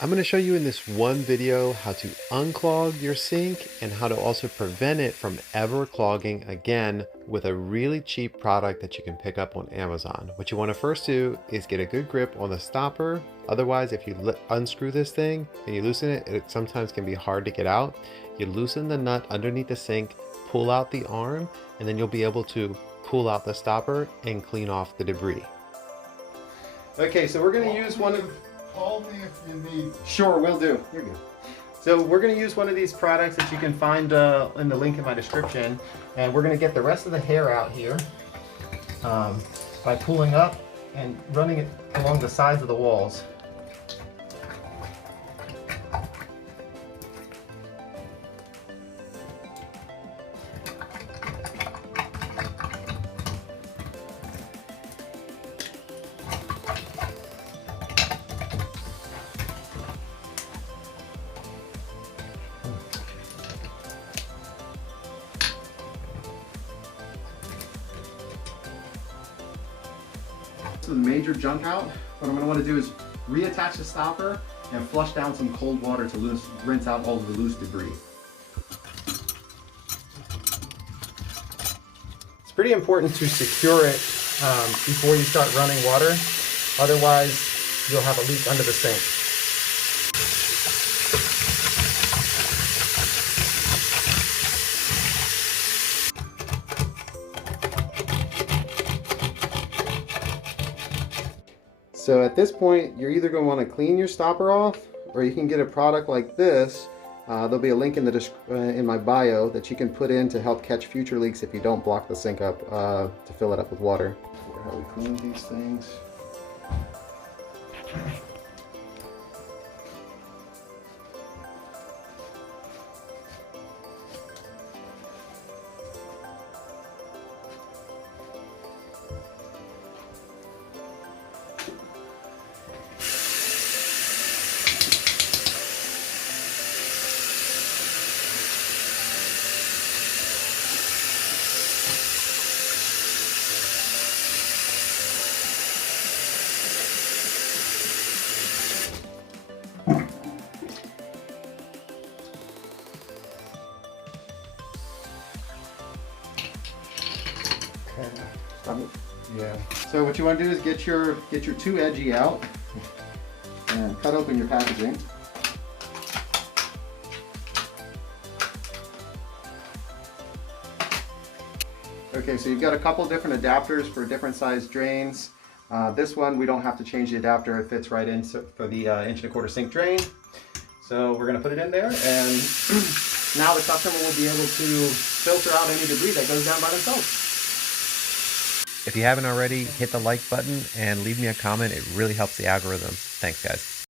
I'm going to show you in this one video how to unclog your sink and how to also prevent it from ever clogging again with a really cheap product that you can pick up on Amazon. What you want to first do is get a good grip on the stopper. Otherwise, if you unscrew this thing and you loosen it, it sometimes can be hard to get out. You loosen the nut underneath the sink, pull out the arm, and then you'll be able to pull out the stopper and clean off the debris. Okay, so we're going to use one of... Call me if you need. Sure, will do. You're good. So we're going to use one of these products that you can find in the link in my description, and we're going to get the rest of the hair out here by pulling up and running it along the sides of the walls. So the major junk out, what I'm going to want to do is reattach the stopper and flush down some cold water to rinse out all of the loose debris. It's pretty important to secure it before you start running water, otherwise you'll have a leak under the sink. So at this point, you're either going to want to clean your stopper off, or you can get a product like this. There'll be a link in the in my bio that you can put in to help catch future leaks if you don't block the sink up to fill it up with water. How we clean these things. Yeah. So what you want to do is get your 2 edgy out and cut open your packaging. Okay, so you've got a couple different adapters for different size drains. This one we don't have to change the adapter; it fits right in for the 1.25" sink drain. So we're going to put it in there, and now the customer will be able to filter out any debris that goes down by themselves. If you haven't already, hit the like button and leave me a comment. It really helps the algorithm. Thanks, guys.